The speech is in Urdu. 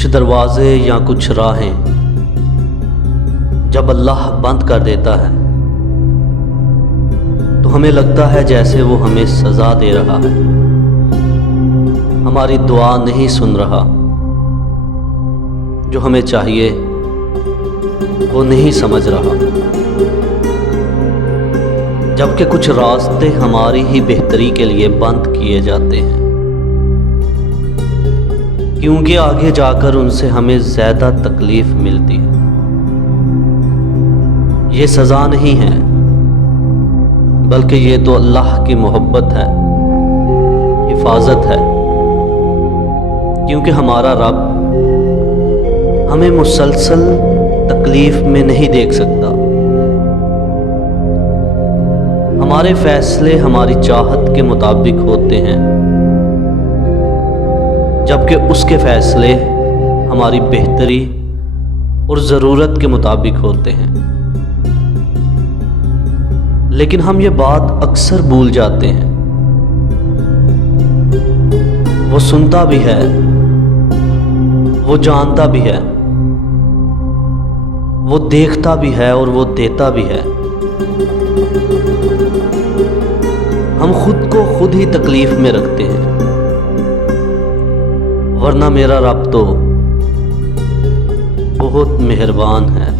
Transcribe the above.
کچھ دروازے یا کچھ راہیں جب اللہ بند کر دیتا ہے تو ہمیں لگتا ہے جیسے وہ ہمیں سزا دے رہا ہے، ہماری دعا نہیں سن رہا، جو ہمیں چاہیے وہ نہیں سمجھ رہا، جبکہ کچھ راستے ہماری ہی بہتری کے لیے بند کیے جاتے ہیں، کیونکہ آگے جا کر ان سے ہمیں زیادہ تکلیف ملتی ہے۔ یہ سزا نہیں ہے، بلکہ یہ تو اللہ کی محبت ہے، حفاظت ہے، کیونکہ ہمارا رب ہمیں مسلسل تکلیف میں نہیں دیکھ سکتا۔ ہمارے فیصلے ہماری چاہت کے مطابق ہوتے ہیں، جبکہ اس کے فیصلے ہماری بہتری اور ضرورت کے مطابق ہوتے ہیں۔ لیکن ہم یہ بات اکثر بھول جاتے ہیں۔ وہ سنتا بھی ہے، وہ جانتا بھی ہے، وہ دیکھتا بھی ہے اور وہ دیتا بھی ہے۔ ہم خود کو خود ہی تکلیف میں رکھتے ہیں، ورنہ میرا رب تو بہت مہربان ہے۔